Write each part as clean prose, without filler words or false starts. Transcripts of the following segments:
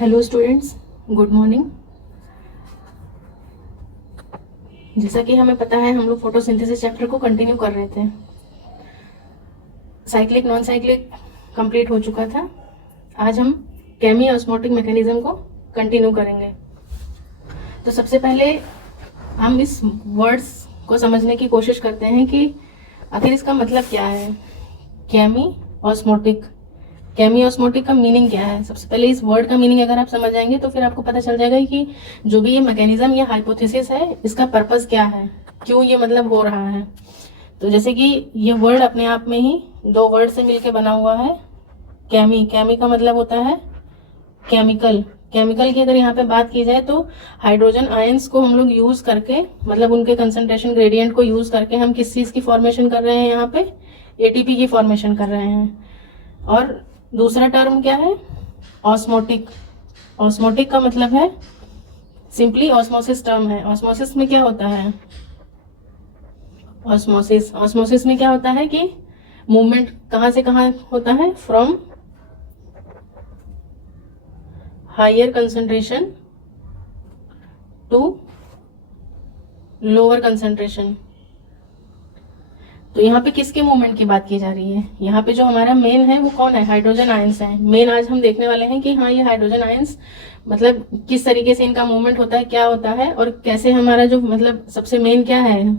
Hello students, good morning. जैसा कि हमें पता है, हम लोग फोटोसिंथेसिस चैप्टर को कंटिन्यू कर रहे थे। साइक्लिक नॉन साइक्लिक कंप्लीट हो चुका था। आज हम केमी ऑस्मोटिक मैकेनिज्म को कंटिन्यू करेंगे। तो सबसे पहले हम इस वर्ड्स को समझने की कोशिश करते हैं कि आखिर इसका मतलब क्या है। केमी ऑस्मोटिक, केमी ऑस्मोटिक का मीनिंग क्या है। सबसे पहले इस वर्ड का मीनिंग अगर आप समझ जाएंगे तो फिर आपको पता चल जाएगा कि जो भी ये मैकेनिज्म या हाइपोथेसिस है, इसका पर्पस क्या है, क्यों ये मतलब हो रहा है। तो जैसे कि ये वर्ड अपने आप में ही दो वर्ड से मिलकर बना हुआ है। केमी, केमी का मतलब होता है केमिकल। केमिकल की अगर यहाँ पे बात की जाए तो हाइड्रोजन आयंस को हम लोग यूज करके, मतलब उनके कंसंट्रेशन ग्रेडियंट को यूज करके हम किस चीज की फॉर्मेशन कर रहे हैं, यहाँ पे एटीपी की फॉर्मेशन कर रहे हैं। और दूसरा टर्म क्या है, ऑस्मोटिक। ऑस्मोटिक का मतलब है सिंपली ऑस्मोसिस टर्म है। ऑस्मोसिस में क्या होता है, ऑस्मोसिस, ऑस्मोसिस में क्या होता है कि मूवमेंट कहाँ से कहाँ होता है, from higher concentration to lower concentration. तो यहाँ पे किसके मूवमेंट की बात की जा रही है, यहाँ पे जो हमारा मेन है वो कौन है, हाइड्रोजन आयंस है। मेन आज हम देखने वाले हैं कि हाँ, ये हाइड्रोजन आयंस मतलब किस तरीके से इनका मूवमेंट होता है, क्या होता है, और कैसे हमारा जो मतलब सबसे मेन क्या है,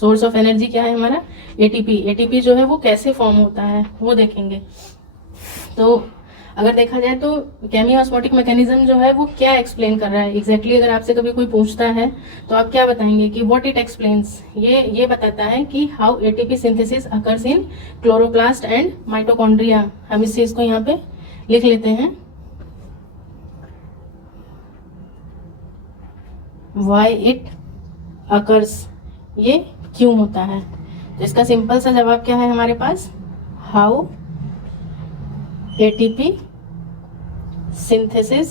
सोर्स ऑफ एनर्जी क्या है हमारा, एटीपी। एटीपी जो है वो कैसे फॉर्म होता है वो देखेंगे। तो अगर देखा जाए तो केमी ऑस्मोटिक मैकेनिज्म जो है वो क्या एक्सप्लेन कर रहा है एग्जैक्टली। अगर आपसे कभी कोई पूछता है तो आप क्या बताएंगे कि व्हाट इट एक्सप्लेन्स। ये बताता है कि how ATP synthesis occurs in chloroplast and mitochondria. हम इस चीज को यहाँ पे लिख लेते हैं, वाई इट अकर्स, ये क्यों होता है। तो इसका सिंपल सा जवाब क्या है हमारे पास, how ATP synthesis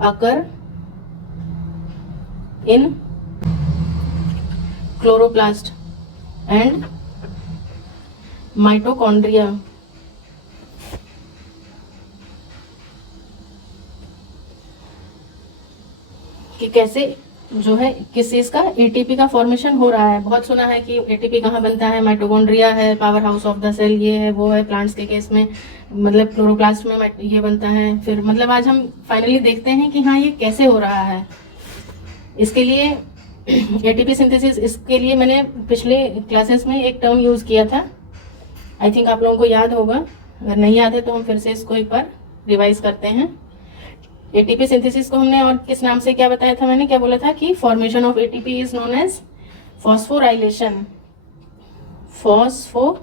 occur in chloroplast and mitochondria। कि कैसे जो है किस चीज का, एटीपी का फॉर्मेशन हो रहा है। बहुत सुना है कि एटीपी कहाँ बनता है, माइटोकॉन्ड्रिया है, powerhouse of the cell, ये है वो है। प्लांट्स के केस में मतलब क्लोरोप्लास्ट में ये बनता है। फिर मतलब आज हम फाइनली देखते हैं कि हाँ, ये कैसे हो रहा है। इसके लिए एटीपी सिंथेसिस, इसके लिए मैंने पिछले क्लासेस में एक टर्म यूज किया था, आई थिंक आप लोगों को याद होगा। अगर नहीं याद है तो हम फिर से इसको एक बार रिवाइज करते हैं। एटीपी सिंथेसिस को हमने और किस नाम से क्या बताया था, मैंने क्या बोला था कि formation of ATP is known as phosphorylation. Phosphorylation,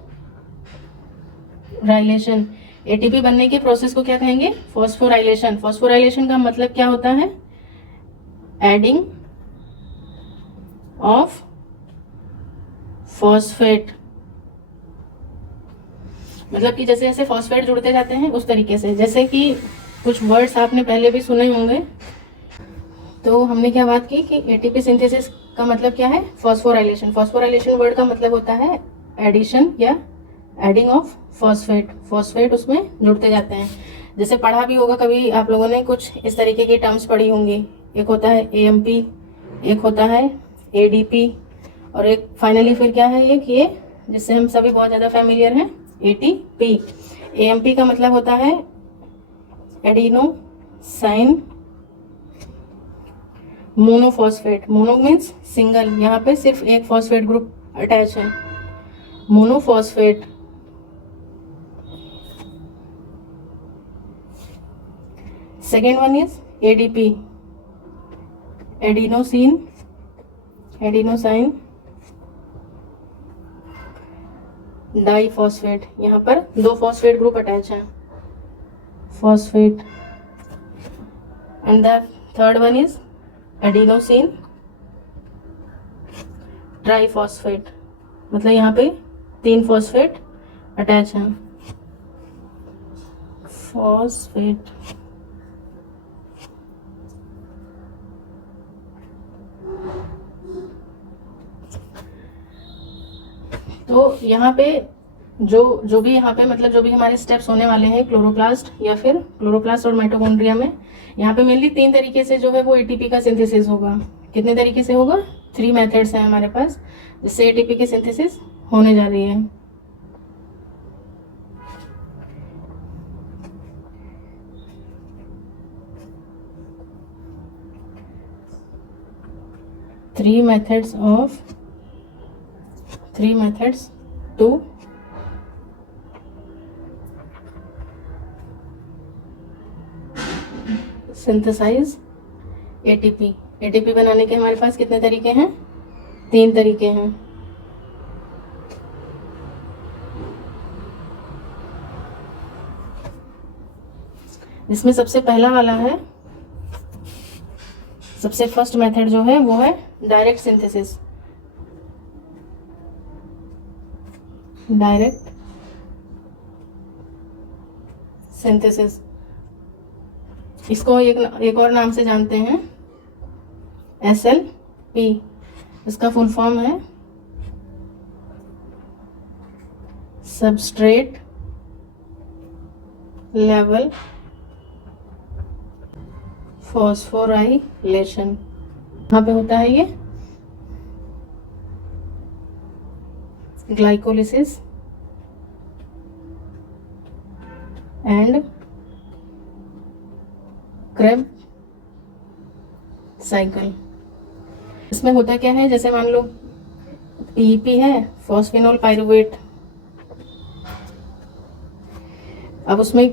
ATP बनने के प्रोसेस को क्या कहेंगे, फॉस्फोराइलेशन। फॉस्फोराइलेशन का मतलब क्या होता है, एडिंग ऑफ फॉस्फेट। मतलब कि जैसे जैसे फॉस्फेट जुड़ते जाते हैं उस तरीके से, जैसे कि कुछ वर्ड्स आपने पहले भी सुने होंगे। तो हमने क्या बात की कि एटीपी सिंथेसिस का मतलब क्या है, फॉस्फोराइलेशन। फॉस्फोराइलेशन वर्ड का मतलब होता है एडिशन या एडिंग ऑफ फॉस्फेट। फॉस्फेट उसमें जुड़ते जाते हैं। जैसे पढ़ा भी होगा कभी आप लोगों ने, कुछ इस तरीके की टर्म्स पढ़ी होंगी। एक होता है एएमपी, एक होता है एडीपी, और एक फाइनली फिर क्या है ये जिससे हम सभी बहुत ज़्यादा फैमिलियर हैं, एटीपी। एएमपी का मतलब होता है adenosine monophosphate. Mono means single, यहाँ पे सिर्फ एक फॉस्फेट ग्रुप अटैच है, monophosphate. Second one is ADP, adenosine diphosphate. यहाँ पर दो फॉस्फेट ग्रुप अटैच है, phosphate. And the third one is adenosine triphosphate. मतलब यहाँ पे तीन फॉस्फेट अटैच हैं, फॉस्फेट। तो यहाँ पे जो भी यहाँ पे मतलब जो भी हमारे स्टेप्स होने वाले हैं क्लोरोप्लास्ट या फिर क्लोरोप्लास्ट और माइटोकॉन्ड्रिया में, यहाँ पे मेनली 3 तरीके से जो है वो एटीपी का सिंथेसिस होगा। कितने तरीके से होगा? 3 मेथड्स हैं हमारे पास जिससे एटीपी की सिंथेसिस होने जा रही है। Three methods to synthesize ATP। ATP बनाने के हमारे पास कितने तरीके हैं? 3 तरीके हैं। इसमें सबसे पहला वाला है, सबसे फर्स्ट मेथड जो है वो है डायरेक्ट सिंथेसिस। डायरेक्ट सिंथेसिस, इसको एक और नाम से जानते हैं SLP। इसका फुल फॉर्म है सबस्ट्रेट लेवल फॉस्फोराइलेशन। कहाँ पे होता है ये? Glycolysis and Krebs cycle. इसमें होता क्या है, जैसे मान लो PEP है, फॉस्फिनोल पाइरुवेट। अब उसमें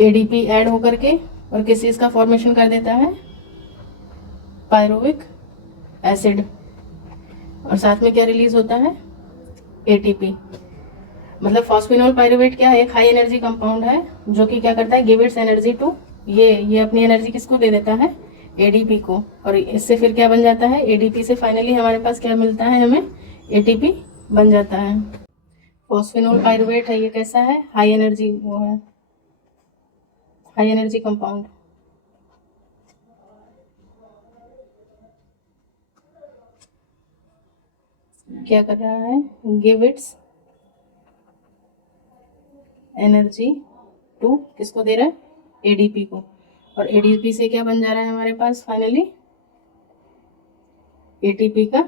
ADP ऐड होकर के और किस चीज का फॉर्मेशन कर देता है? Pyruvic acid. और साथ में क्या रिलीज होता है? ATP। मतलब फॉस्फिनोल पाइरुवेट क्या है? एक हाई एनर्जी कंपाउंड है जो कि क्या करता है? गिव इट्स एनर्जी टू, ये अपनी एनर्जी किसको दे देता है? ADP को। और इससे फिर क्या बन जाता है? ADP से फाइनली हमारे पास क्या मिलता है? हमें ATP बन जाता है। फॉस्फिनोल पाइरुवेट है, ये कैसा है? हाई एनर्जी, वो है हाई एनर्जी कंपाउंड। क्या कर रहा है? गिव इट्स एनर्जी टू, किसको दे रहा है? ADP को। और ADP से क्या बन जा रहा है हमारे पास? फाइनली ATP का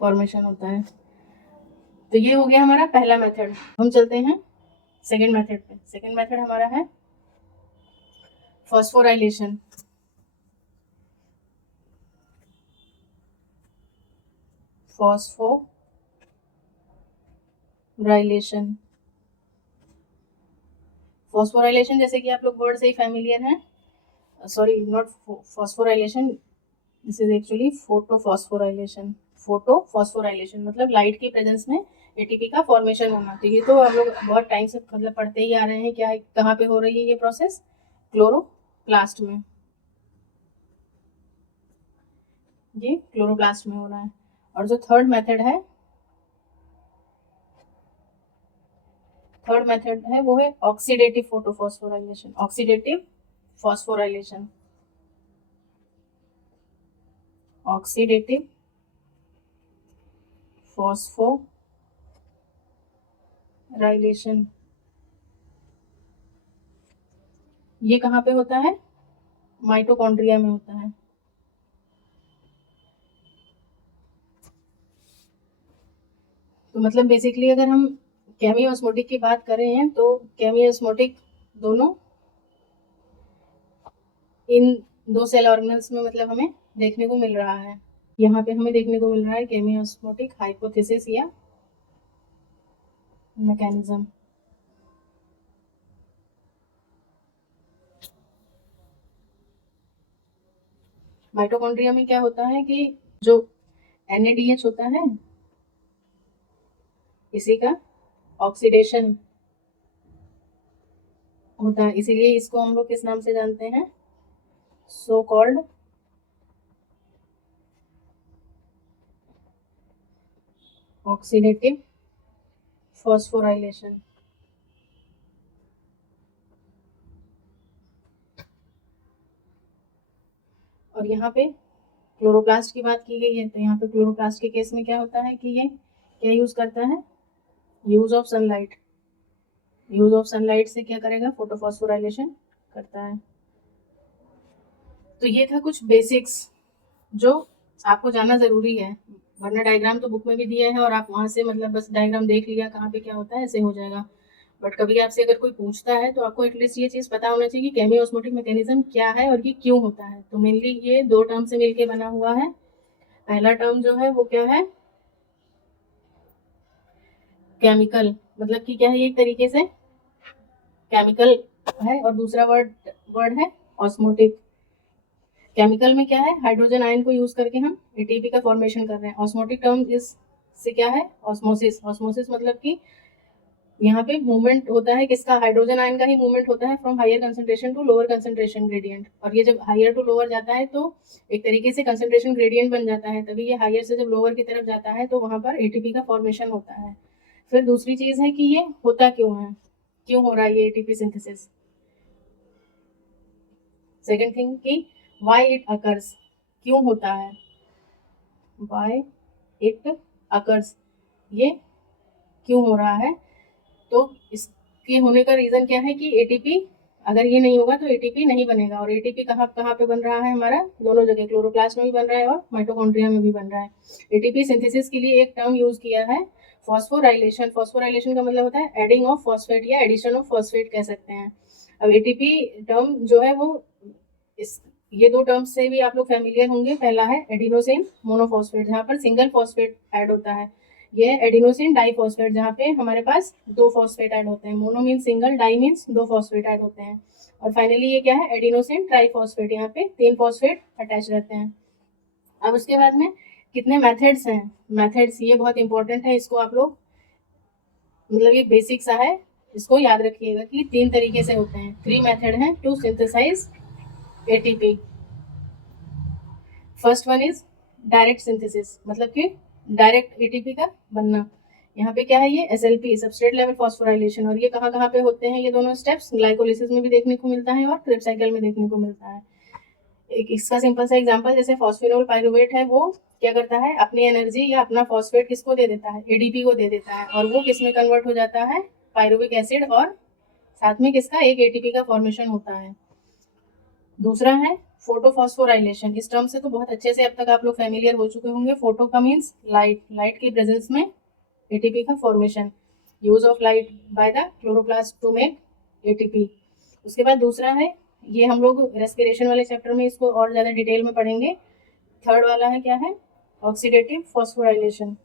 फॉर्मेशन होता है। तो ये हो गया हमारा पहला मेथड। हम चलते हैं सेकेंड मेथड पे। सेकेंड मेथड हमारा है फॉस्फोराइलेशन। फॉस्फोराइलेशन फॉस्फोराइलेशन जैसे कि आप लोग वर्ड से ही फैमिलियर हैं। Sorry, not phosphorylation, this is actually photophosphorylation. Photophosphorylation मतलब लाइट की प्रेजेंस में ATP का फॉर्मेशन होना। तो ये तो हम लोग बहुत टाइम से मतलब पढ़ते ही आ रहे हैं। क्या है, कहाँ पे हो रही है ये प्रोसेस? क्लोरोप्लास्ट में। ये क्लोरोप्लास्ट में हो रहा है। और जो थर्ड मेथड है वो है oxidative photophosphorylation. Oxidative phosphorylation, oxidative phosphorylation. ये कहाँ पे होता है? माइटोकॉन्ड्रिया में होता है। तो मतलब बेसिकली अगर हम केमी ऑस्मोटिक की बात करें तो केमी ऑस्मोटिक दोनों इन 2 सेल ऑर्गेनल्स में मतलब हमें देखने को मिल रहा है। यहाँ पे हमें देखने को मिल रहा है केमी ऑस्मोटिक हाइपोथेसिस या मैकेनिज्म। माइटोकॉन्ड्रिया में क्या होता है कि जो NADH होता है इसी का ऑक्सीडेशन होता है, इसीलिए इसको हम लोग किस नाम से जानते हैं? So called oxidative phosphorylation. और यहाँ पे क्लोरोप्लास्ट की बात की गई है, तो यहाँ पे क्लोरोप्लास्ट के केस में क्या होता है कि ये क्या यूज करता है? Use of sunlight, use of sunlight से क्या करेगा, फोटोफॉस्फोराइलेशन करता है। तो ये था कुछ बेसिक्स जो आपको जानना ज़रूरी है, वरना डायग्राम तो बुक में भी दिया है और आप वहाँ से मतलब बस डायग्राम देख लिया कहाँ पे क्या होता है, ऐसे हो जाएगा। बट कभी आपसे अगर कोई पूछता है तो आपको एटलीस्ट ये चीज़ पता होना चाहिए कि केमी ऑस्मोटिक मैकेनिज्म क्या है और ये क्यों होता है। तो मेनली ये दो टर्म से मिलके बना हुआ है। पहला टर्म जो है वो क्या है, केमिकल, मतलब कि क्या है, एक तरीके से केमिकल है, और दूसरा वर्ड वर्ड है ऑस्मोटिक। केमिकल में क्या है, हाइड्रोजन आयन को यूज करके हम एटीपी का फॉर्मेशन कर रहे हैं। ऑस्मोटिक टर्म इस से क्या है, ऑस्मोसिस। ऑस्मोसिस मतलब कि यहाँ पे मूवमेंट होता है किसका, हाइड्रोजन आयन का ही मूवमेंट होता है from higher concentration to lower concentration gradient. और ये जब हायर टू लोअर जाता है तो एक तरीके से कंसंट्रेशन ग्रेडियंट बन जाता है, तभी ये हायर से जब लोअर की तरफ जाता है तो वहां पर एटीपी का फॉर्मेशन होता है। फिर दूसरी चीज है कि ये होता क्यों है, क्यों हो रहा है ये एटीपी सिंथेसिस। सेकेंड थिंग कि वाई इट अकर्स, क्यों होता है, वाई इट अकर्स, ये क्यों हो रहा है। तो इसके होने का रीजन क्या है कि एटीपी, अगर ये नहीं होगा तो एटीपी नहीं बनेगा। और एटीपी कहाँ कहाँ पे बन रहा है हमारा, दोनों जगह, क्लोरोप्लास्ट में भी बन रहा है और माइटोकॉन्ड्रिया में भी बन रहा है। एटीपी सिंथेसिस के लिए एक टर्म यूज किया है, फॉस्फोराइलेशन। फॉस्फोराइलेशन का मतलब होता है एडिंग ऑफ फॉस्फेट या एडिशन ऑफ फॉस्फेट कह सकते हैं। अब एटीपी टर्म जो है वो इस ये दो टर्म्स से भी आप लोग फैमिलियर होंगे। पहला है एडिनोसिन मोनोफॉस्फेट, जहाँ पर सिंगल फॉस्फेट ऐड होता है। ये है एडिनोसिन डाइफॉस्फेट, जहाँ पे हमारे पास दो फॉस्फेट ऐड होते हैं। Mono means single, di means दो फॉस्फेट ऐड होते हैं। और फाइनली ये क्या है, एडिनोसिन ट्राइफॉस्फेट, यहाँ पे तीन फॉस्फेट अटैच रहते हैं। अब उसके बाद में कितने मेथड्स हैं, मेथड्स ये बहुत इंपॉर्टेंट है, इसको आप लोग मतलब ये बेसिक सा है, इसको याद रखिएगा कि तीन तरीके से होते हैं। थ्री मेथड हैं to synthesise ATP. First one is direct synthesis, मतलब कि डायरेक्ट एटीपी का बनना। यहाँ पे क्या है, ये एसएलपी, सबस्ट्रेट लेवल फॉस्फोराइलेशन। और ये कहाँ कहाँ पे होते हैं ये दोनों स्टेप्स, ग्लाइकोलिसिस में भी देखने को मिलता है और क्रेब्स साइकिल में देखने को मिलता है। एक इसका सिंपल सा एग्जांपल, जैसे फॉस्फेनोल पाइरुवेट है, वो क्या करता है, अपनी एनर्जी या अपना फॉस्फेट किसको दे देता है, एडीपी को दे देता है, और वो किस में कन्वर्ट हो जाता है, पाइरुविक एसिड, और साथ में किसका, एक एटीपी का फॉर्मेशन होता है। दूसरा है फोटोफॉस्फोराइलेशन। इस टर्म से तो बहुत अच्छे से अब तक आप लोग फैमिलियर हो चुके होंगे। फोटो का मीन्स लाइट, लाइट के प्रेजेंस में एटीपी का formation, use of light by the chloroplast to make ATP. उसके बाद दूसरा है, ये हम लोग रेस्पिरेशन वाले चैप्टर में इसको और ज़्यादा डिटेल में पढ़ेंगे। थर्ड वाला है क्या है, ऑक्सीडेटिव फॉस्फोराइलेशन,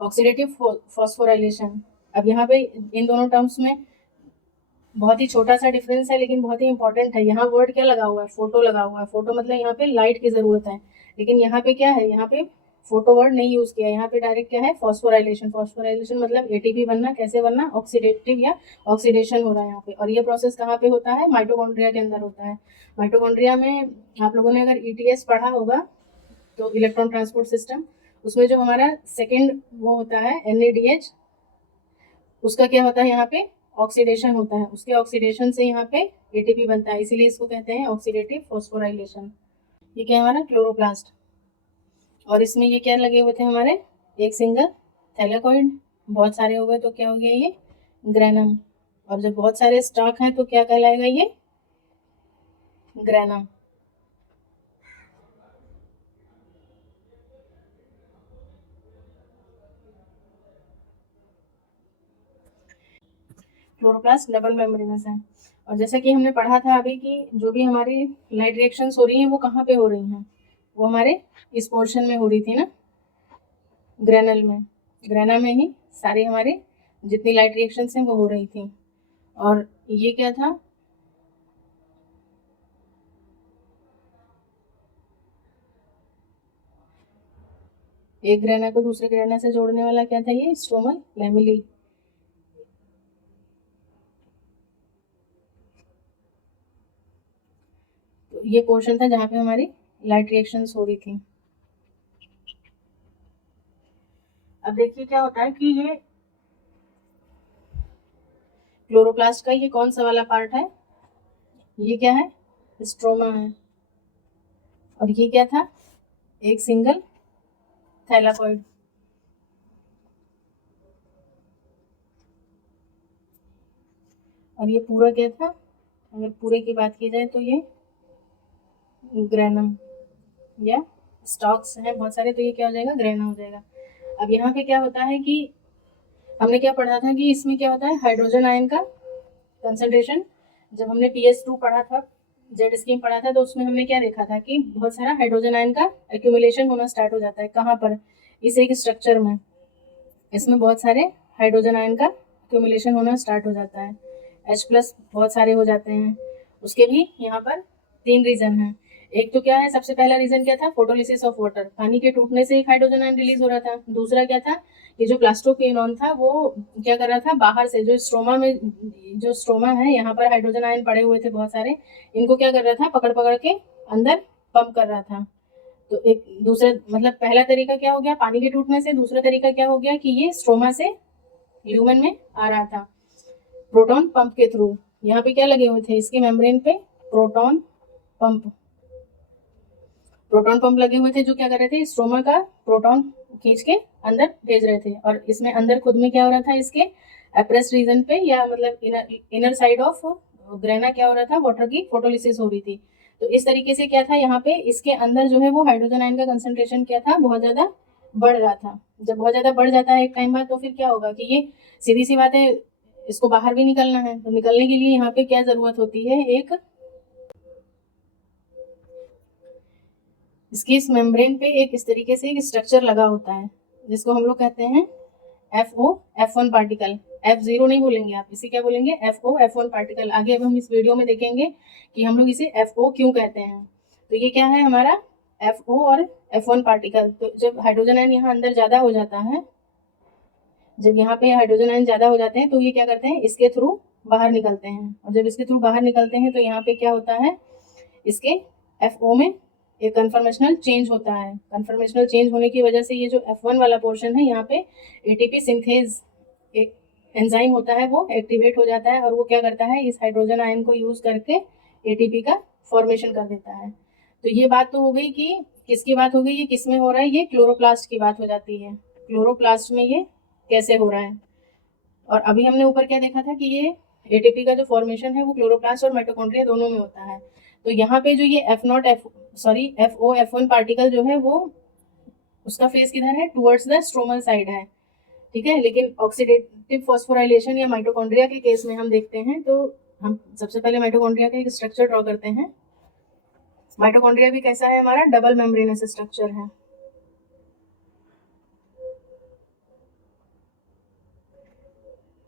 ऑक्सीडेटिव फॉस्फोराइलेशन। अब यहाँ पे इन दोनों टर्म्स में बहुत ही छोटा सा डिफरेंस है, लेकिन बहुत ही इंपॉर्टेंट है। यहाँ वर्ड क्या लगा हुआ है, फोटो लगा हुआ है। फोटो मतलब यहाँ पे लाइट की जरूरत है, लेकिन यहाँ पे क्या है, यहाँ पे फोटो वर्ड नहीं यूज किया। यहाँ पे डायरेक्ट क्या है, फॉस्फोराइलेशन। फॉस्फोराइलेशन मतलब एटीपी बनना, कैसे बनना, ऑक्सीडेटिव या ऑक्सीडेशन हो रहा है यहाँ पे। और ये प्रोसेस कहाँ पे होता है, माइटोकॉन्ड्रिया के अंदर होता है। माइटोकॉन्ड्रिया में आप लोगों ने अगर ईटीएस पढ़ा होगा तो इलेक्ट्रॉन ट्रांसपोर्ट सिस्टम, उसमें जो हमारा सेकेंड वो होता है NADH, उसका क्या होता है, यहाँ पे ऑक्सीडेशन होता है। उसके ऑक्सीडेशन से यहाँ पे एटीपी बनता है, इसीलिए इसको कहते हैं ऑक्सीडेटिव फॉस्फोराइलेशन। ये क्या है हमारा क्लोरोप्लास्ट, और इसमें ये क्या लगे हुए थे हमारे, एक सिंगल थैलेकॉइड। बहुत सारे हो गए तो क्या हो गया ये, ग्रेनम। और जब बहुत सारे स्टॉक हैं तो क्या कहलाएगा ये, ग्रेनम। क्लोरोप्लास्ट डबल मेम्ब्रेनस है। और जैसा कि हमने पढ़ा था अभी कि जो भी हमारी लाइट रिएक्शंस हो रही हैं वो कहाँ पे हो रही हैं, वो हमारे इस पोर्शन में हो रही थी ना, ग्रेनल में, ग्रेना में ही सारी हमारी जितनी लाइट रिएक्शंस हैं वो हो रही थी। और ये क्या था, एक ग्रेना को दूसरे ग्रेना से जोड़ने वाला क्या था, ये स्ट्रोमल लैमेली। तो ये पोर्शन था जहाँ पे हमारी लाइट रिएक्शंस हो रही थी। अब देखिए क्या होता है कि ये क्लोरोप्लास्ट का ये कौन सा वाला पार्ट है, ये क्या है, स्ट्रोमा है। और ये क्या था, एक सिंगल थैलाकॉइड। और ये पूरा क्या था, अगर पूरे की बात की जाए तो ये ग्रेनम या स्टॉक्स हैं बहुत सारे, तो ये क्या हो जाएगा, ग्रेना हो जाएगा। अब यहाँ पे क्या होता है कि हमने क्या पढ़ा था कि इसमें क्या होता है, हाइड्रोजन आयन का कंसंट्रेशन। जब हमने PS2 पढ़ा था, जेड स्कीम पढ़ा था, तो उसमें हमने क्या देखा था कि बहुत सारा हाइड्रोजन आयन का एक्यूमुलेशन होना स्टार्ट हो जाता है। कहाँ पर, इस एक स्ट्रक्चर में, इसमें बहुत सारे हाइड्रोजन आयन का एक्यूमुलेशन होना स्टार्ट हो जाता है। H+ बहुत सारे हो जाते हैं। उसके भी यहाँ पर 3 रीजन हैं। एक तो क्या है, सबसे पहला रीजन क्या था, फोटोलिसिस ऑफ वाटर, पानी के टूटने से एक हाइड्रोजन आयन रिलीज हो रहा था। दूसरा क्या था, कि जो प्लास्टोक्विनोन था वो क्या कर रहा था, बाहर से जो स्ट्रोमा में, जो स्ट्रोमा है यहाँ पर हाइड्रोजन आयन पड़े हुए थे बहुत सारे, इनको क्या कर रहा था, पकड़ पकड़ के अंदर पंप कर रहा था। तो एक दूसरा मतलब पहला तरीका क्या हो गया, पानी के टूटने से। दूसरा तरीका क्या हो गया कि ये स्ट्रोमा से ल्यूमेन में आ रहा था प्रोटॉन पंप के थ्रू। यहाँ पे क्या लगे हुए थे, इसके मेम्ब्रेन पे प्रोटॉन पंप, प्रोटॉन पंप लगे हुए थे, जो क्या कर रहे थे, स्ट्रोमा का प्रोटॉन खींच के अंदर भेज रहे थे। और इसमें अंदर खुद में क्या हो रहा था, इसके एप्रेस रीजन पे या मतलब इनर साइड ऑफ ग्रेना क्या हो रहा था, वाटर की फोटोलिसिस हो रही थी। तो इस तरीके से क्या था, यहाँ पे इसके अंदर जो है वो हाइड्रोजन आयन का कंसंट्रेशन क्या था, बहुत ज्यादा बढ़ रहा था। जब बहुत ज्यादा बढ़ जाता है एक टाइम बाद, तो फिर क्या होगा कि ये सीधी सी बात है, इसको बाहर भी निकलना है। तो निकलने के लिए यहाँ पे क्या जरूरत होती है, एक इसकी इस मेम्ब्रेन पे एक इस तरीके से एक स्ट्रक्चर लगा होता है, जिसको हम लोग कहते हैं FO F1 पार्टिकल। F0 नहीं बोलेंगे आप, इसे क्या बोलेंगे, FO F1 पार्टिकल। आगे अब हम इस वीडियो में देखेंगे कि हम लोग इसे FO क्यों कहते हैं। तो ये क्या है हमारा FO और F1 पार्टिकल। तो जब हाइड्रोजन आयन यहाँ अंदर ज्यादा हो जाता है, जब यहाँ पे हाइड्रोजन आयन ज्यादा हो जाते हैं, तो ये क्या करते हैं, इसके थ्रू बाहर निकलते हैं। और जब इसके थ्रू बाहर निकलते हैं, तो यहाँ पे क्या होता है, इसके FO में एक कन्फर्मेशनल चेंज होता है। कन्फर्मेशनल चेंज होने की वजह से ये जो F1 वाला पोर्शन है, यहाँ पे ATP सिंथेज एक एंजाइम होता है, वो एक्टिवेट हो जाता है। और वो क्या करता है, इस हाइड्रोजन आयन को यूज करके ATP का फॉर्मेशन कर देता है। तो ये बात तो हो गई कि किसकी बात हो गई, ये किस में हो रहा है, ये क्लोरोप्लास्ट की बात हो जाती है। क्लोरोप्लास्ट में ये कैसे हो रहा है। और अभी हमने ऊपर क्या देखा था कि ये ATP का जो फॉर्मेशन है वो क्लोरोप्लास्ट और माइटोकॉन्ड्रिया दोनों में होता है। तो यहाँ पे जो ये FO F1 पार्टिकल जो है, वो उसका फेस किधर है, टुवर्ड्स द स्ट्रोमल साइड है, ठीक है। लेकिन ऑक्सीडेटिव फॉस्फोराइलेशन या माइटोकॉन्ड्रिया के केस में हम देखते हैं, तो हम सबसे पहले माइटोकॉन्ड्रिया का एक स्ट्रक्चर ड्रॉ करते हैं। माइटोकॉन्ड्रिया भी कैसा है हमारा, डबल मेम्ब्रेनस स्ट्रक्चर है।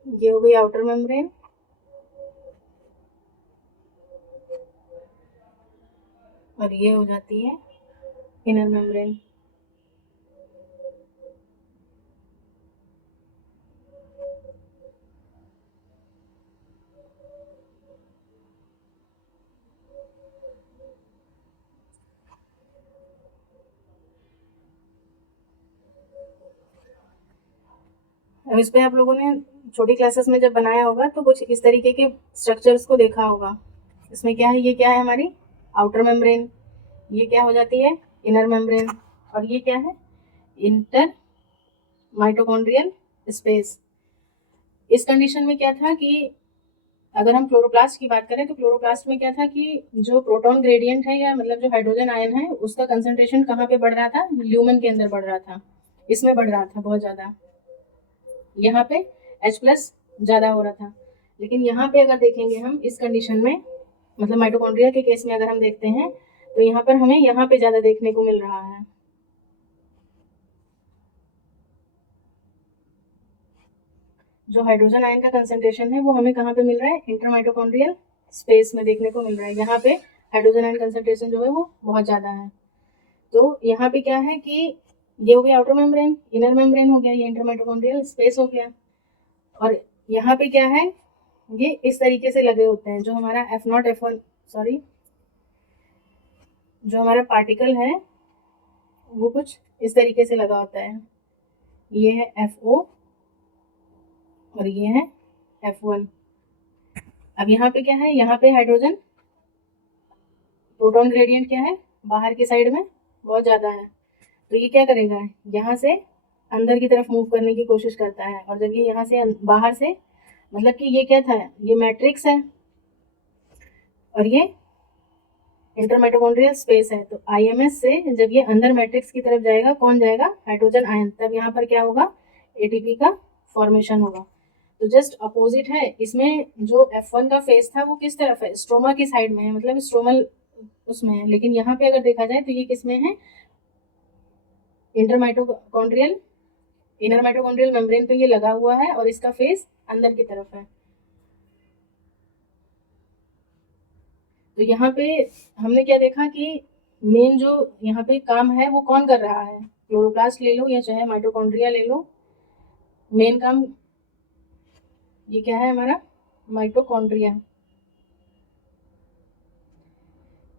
ये हो गई आउटर मेम्ब्रेन, और ये हो जाती है इनर मेम्ब्रेन। अब इस पे आप लोगों ने छोटी क्लासेस में जब बनाया होगा, तो कुछ इस तरीके के स्ट्रक्चर्स को देखा होगा। इसमें क्या है, ये क्या है हमारी आउटर मेम्ब्रेन, ये क्या हो जाती है इनर मेम्ब्रेन, और ये क्या है इंटर माइटोकॉन्ड्रियल स्पेस। इस कंडीशन में क्या था कि अगर हम क्लोरोप्लास्ट की बात करें, तो क्लोरोप्लास्ट में क्या था कि जो प्रोटॉन ग्रेडियंट है, या मतलब जो हाइड्रोजन आयन है, उसका कंसंट्रेशन कहाँ पे बढ़ रहा था, ल्यूमेन के अंदर बढ़ रहा था, इसमें बढ़ रहा था बहुत ज्यादा। यहाँ पे H+ ज्यादा हो रहा था। लेकिन यहाँ पे अगर देखेंगे हम इस कंडीशन में, मतलब माइटोकॉन्ड्रिया के केस में अगर हम देखते हैं, तो यहाँ पर हमें यहाँ पे ज्यादा देखने को मिल रहा है। जो हाइड्रोजन आयन का कंसंट्रेशन है, वो हमें कहाँ पे मिल रहा है, इंटरमाइटोकॉन्ड्रियल स्पेस में देखने को मिल रहा है। यहाँ पे हाइड्रोजन आयन कंसंट्रेशन जो है वो बहुत ज्यादा है। तो यहाँ पे क्या है कि ये हो गया आउटर मेम्ब्रेन, इनर मेम्ब्रेन हो गया, ये इंटरमाइटोकॉन्ड्रियल स्पेस हो गया। और यहाँ पे क्या है, ये इस तरीके से लगे होते हैं, जो हमारा F0 F1 सॉरी जो हमारा पार्टिकल है वो कुछ इस तरीके से लगा होता है। ये है FO और ये है F1। अब यहाँ पे क्या है, यहाँ पे हाइड्रोजन प्रोटॉन ग्रेडियंट क्या है, बाहर की साइड में बहुत ज्यादा है। तो ये क्या करेगा, यहाँ से अंदर की तरफ मूव करने की कोशिश करता है। और जब ये यहाँ से बाहर से मतलब कि ये क्या था, ये मैट्रिक्स है और ये इंटरमाइटोकॉन्ड्रियल स्पेस है। तो आईएमएस से जब ये अंदर मैट्रिक्स की तरफ जाएगा, कौन जाएगा, हाइड्रोजन आयन, तब यहाँ पर क्या होगा, एटीपी का फॉर्मेशन होगा। तो जस्ट अपोजिट है, इसमें जो F1 का फेस था वो किस तरफ है, स्ट्रोमा की साइड में है, मतलब स्ट्रोमल उसमें है। लेकिन यहाँ पे अगर देखा जाए तो ये किसमें है, इंटरमाइटोकॉन्ड्रियल, इनर माइटोकॉन्ड्रियल मेम्ब्रेन पे ये लगा हुआ है और इसका फेस अंदर की तरफ है। तो यहाँ पे हमने क्या देखा कि मेन जो यहाँ पे काम है वो कौन कर रहा है, क्लोरोप्लास्ट ले लो या चाहे माइटोकॉन्ड्रिया ले लो, मेन काम ये क्या है हमारा, माइटोकॉन्ड्रिया।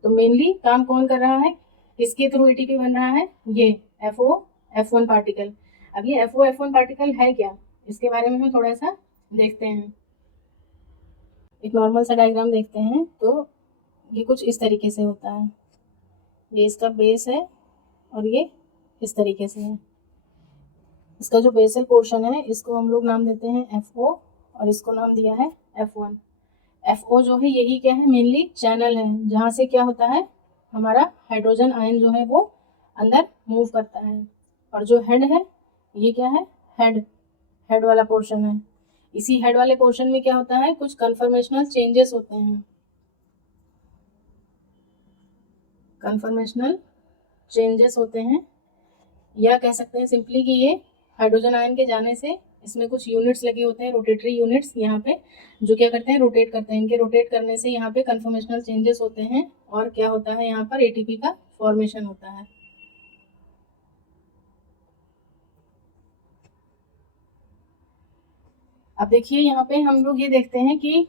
तो मेनली काम कौन कर रहा है, किसके थ्रू एटीपी बन रहा है, ये F1 पार्टिकल। अब ये F1 पार्टिकल है क्या, इसके बारे में हम थोड़ा सा देखते हैं। एक नॉर्मल सा डायग्राम देखते हैं। तो ये कुछ इस तरीके से होता है, ये इसका बेस है और ये इस तरीके से है। इसका जो बेसल पोर्शन है इसको हम लोग नाम देते हैं FO और इसको नाम दिया है F1। FO जो है यही क्या है, मेनली चैनल है जहाँ से क्या होता है, हमारा हाइड्रोजन आयन जो है वो अंदर मूव करता है। और जो हेड है ये क्या है, हेड वाला पोर्शन है। इसी हेड वाले पोर्शन में क्या होता है, कुछ कन्फर्मेशनल चेंजेस होते हैं, कन्फर्मेशनल चेंजेस होते हैं, या कह सकते हैं सिंपली कि ये हाइड्रोजन आयन के जाने से इसमें कुछ यूनिट्स लगे होते हैं, रोटेटरी यूनिट्स यहाँ पे, जो क्या करते हैं, रोटेट करते हैं। इनके रोटेट करने से यहाँ पे कन्फर्मेशनल चेंजेस होते हैं और क्या होता है, यहाँ पर एटीपी का फॉर्मेशन होता है। अब देखिए यहाँ पे हम लोग ये देखते हैं कि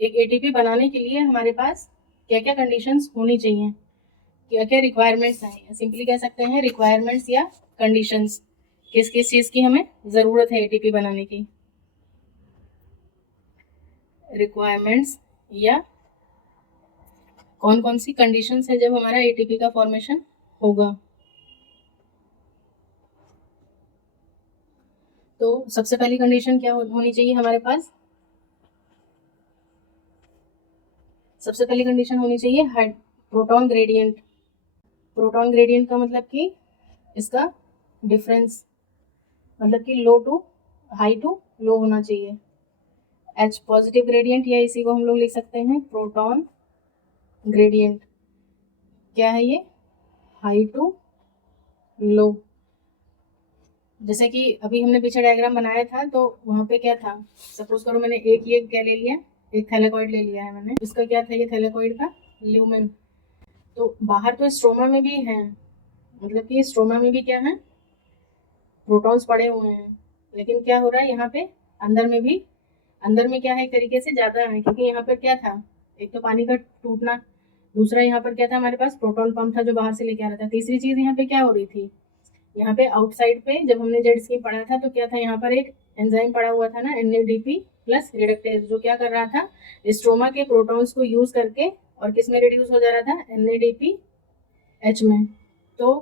एक एटीपी बनाने के लिए हमारे पास क्या क्या कंडीशंस होनी चाहिए, क्या क्या रिक्वायरमेंट्स हैं, सिंपली कह सकते हैं रिक्वायरमेंट्स या कंडीशंस, किस किस चीज़ की हमें ज़रूरत है एटीपी बनाने की, रिक्वायरमेंट्स या कौन कौन सी कंडीशंस है जब हमारा एटीपी का फॉर्मेशन होगा। तो सबसे पहली कंडीशन क्या होनी चाहिए हमारे पास, सबसे पहली कंडीशन होनी चाहिए प्रोटॉन ग्रेडियंट। प्रोटॉन ग्रेडियंट का मतलब कि इसका डिफरेंस, मतलब कि लो टू हाई टू लो होना चाहिए। H पॉजिटिव ग्रेडियंट, या इसी को हम लोग लिख सकते हैं प्रोटॉन ग्रेडियंट। क्या है ये, हाई टू लो। जैसे कि अभी हमने पीछे डायग्राम बनाया था तो वहाँ पे क्या था, सपोज करो मैंने एक ये क्या ले लिया, एक थैलेकॉइड ले लिया है मैंने, इसका क्या था, ये थैलेकॉइड का ल्यूमेन। तो बाहर तो स्ट्रोमा में भी है, मतलब कि स्ट्रोमा में भी क्या है, प्रोटॉन्स पड़े हुए हैं, लेकिन क्या हो रहा है यहाँ पे अंदर में भी, अंदर में क्या है, एक तरीके से ज़्यादा है, क्योंकि यहाँ पर क्या था, एक तो पानी का टूटना, दूसरा यहाँ पर क्या था, हमारे पास प्रोटॉन पंप था जो बाहर से लेके आ रहा था, तीसरी चीज़ यहाँ पे क्या हो रही थी, यहाँ पे आउटसाइड पे जब हमने जेड स्कीम पढ़ा था तो क्या था, यहाँ पर एक एंजाइम पड़ा हुआ था ना, NADP प्लस रिडक्टेज, जो क्या कर रहा था, स्ट्रोमा के प्रोटॉन्स को यूज करके और किस में रिड्यूस हो जा रहा था, NADPH में। तो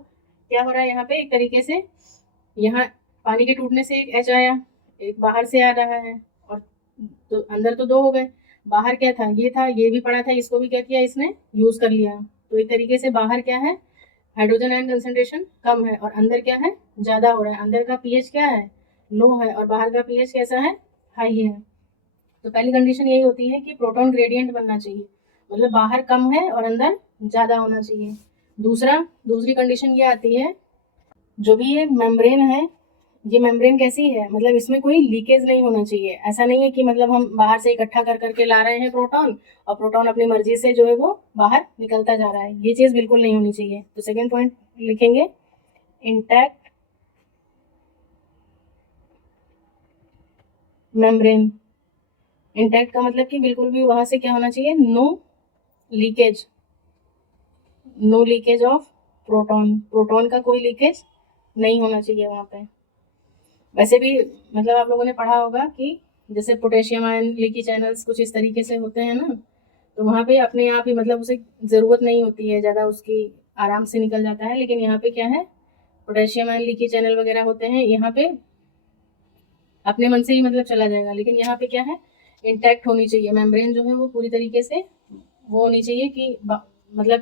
क्या हो रहा है यहाँ पे, एक तरीके से यहाँ पानी के टूटने से एक H आया, एक बाहर से आ रहा है, और तो अंदर तो दो हो गए, बाहर क्या था, ये था, ये भी पड़ा था, इसको भी क्या किया, इसने यूज कर लिया। तो एक तरीके से बाहर क्या है, हाइड्रोजन आयन कंसंट्रेशन कम है और अंदर क्या है, ज़्यादा हो रहा है। अंदर का पीएच क्या है, लो है, और बाहर का पीएच कैसा है, हाई है। तो पहली कंडीशन यही होती है कि प्रोटॉन ग्रेडियंट बनना चाहिए, मतलब बाहर कम है और अंदर ज़्यादा होना चाहिए। दूसरी कंडीशन ये आती है, जो भी ये मेम्ब्रेन है, ये मेम्ब्रेन कैसी है, मतलब इसमें कोई लीकेज नहीं होना चाहिए। ऐसा नहीं है कि मतलब हम बाहर से इकट्ठा कर करके ला रहे हैं प्रोटॉन और प्रोटॉन अपनी मर्जी से जो है वो बाहर निकलता जा रहा है, ये चीज़ बिल्कुल नहीं होनी चाहिए। तो सेकेंड पॉइंट लिखेंगे, इंटैक्ट मेम्ब्रेन। इंटैक्ट का मतलब कि बिल्कुल भी वहां से क्या होना चाहिए, no leakage, no leakage of proton, proton का कोई लीकेज नहीं होना चाहिए वहाँ पे। वैसे भी मतलब आप लोगों ने पढ़ा होगा कि जैसे पोटेशियम आयन लीकी चैनल्स कुछ इस तरीके से होते हैं ना, तो वहाँ पे अपने आप ही मतलब उसे ज़रूरत नहीं होती है ज़्यादा, उसकी आराम से निकल जाता है। लेकिन यहाँ पे क्या है, पोटेशियम आयन लीकी चैनल वगैरह होते हैं, यहाँ पे अपने मन से ही मतलब चला जाएगा। लेकिन यहाँ पे क्या है, इंटैक्ट होनी चाहिए, मेम्ब्रेन जो है वो पूरी तरीके से वो होनी चाहिए कि मतलब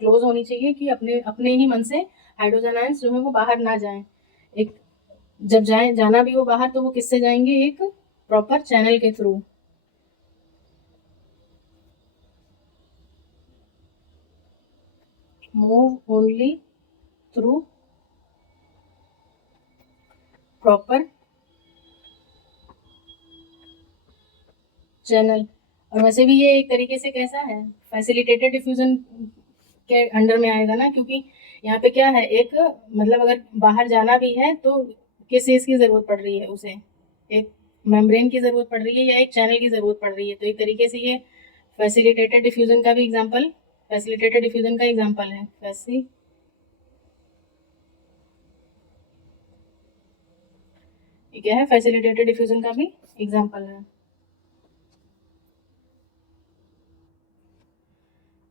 क्लोज होनी चाहिए कि अपने अपने ही मन से हाइड्रोजन आयंस जो है वो बाहर ना जाएं। एक जब जाना भी हो बाहर तो वो किससे जाएंगे, एक प्रॉपर चैनल के through. Move only through proper channel. और वैसे भी ये एक तरीके से कैसा है, फैसिलिटेटेड डिफ्यूजन के अंडर में आएगा ना, क्योंकि यहाँ पे क्या है, एक मतलब अगर बाहर जाना भी है तो किस चीज़ की ज़रूरत पड़ रही है उसे, एक मेम्ब्रेन की ज़रूरत पड़ रही है या एक चैनल की ज़रूरत पड़ रही है। तो एक तरीके से ये फैसिलिटेटेड डिफ्यूजन का भी एग्जाम्पल, फैसिलिटेटेड डिफ्यूजन का एग्जाम्पल है। ये क्या है, फैसिलिटेटेड डिफ्यूजन का भी एग्जाम्पल है।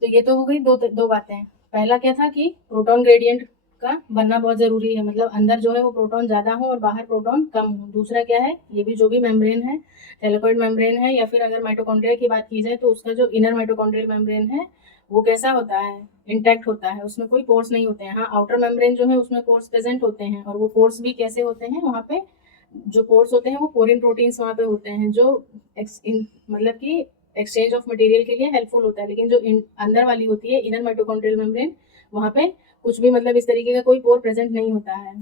तो ये तो हो गई दो बातें। पहला क्या था कि प्रोटॉन ग्रेडियंट का बनना बहुत जरूरी है, मतलब अंदर जो है वो प्रोटॉन ज्यादा हो और बाहर प्रोटॉन कम हो। दूसरा क्या है, ये भी जो भी मेम्ब्रेन है, थैलेकॉइड मेम्ब्रेन है या फिर अगर माइटोकॉन्ड्रिया की बात की जाए तो उसका जो इनर माइटोकॉन्ड्रियल मेम्ब्रेन है वो कैसा होता है, इंटैक्ट होता है, उसमें कोई पोर्स नहीं होते हैं। हाँ, आउटर मेम्ब्रेन जो है उसमें पोर्स प्रेजेंट होते हैं, और वो पोर्स भी कैसे होते हैं, वहाँ पे जो पोर्स होते हैं वो पोरिन प्रोटीन्स वहाँ पे होते हैं जो मतलब कि एक्सचेंज ऑफ मटेरियल के लिए हेल्पफुल होता है। लेकिन जो अंदर वाली होती है इनर माइटोकॉन्ड्रियल मेम्ब्रेन, वहाँ पे कुछ भी मतलब इस तरीके का कोई पोर प्रेजेंट नहीं होता है।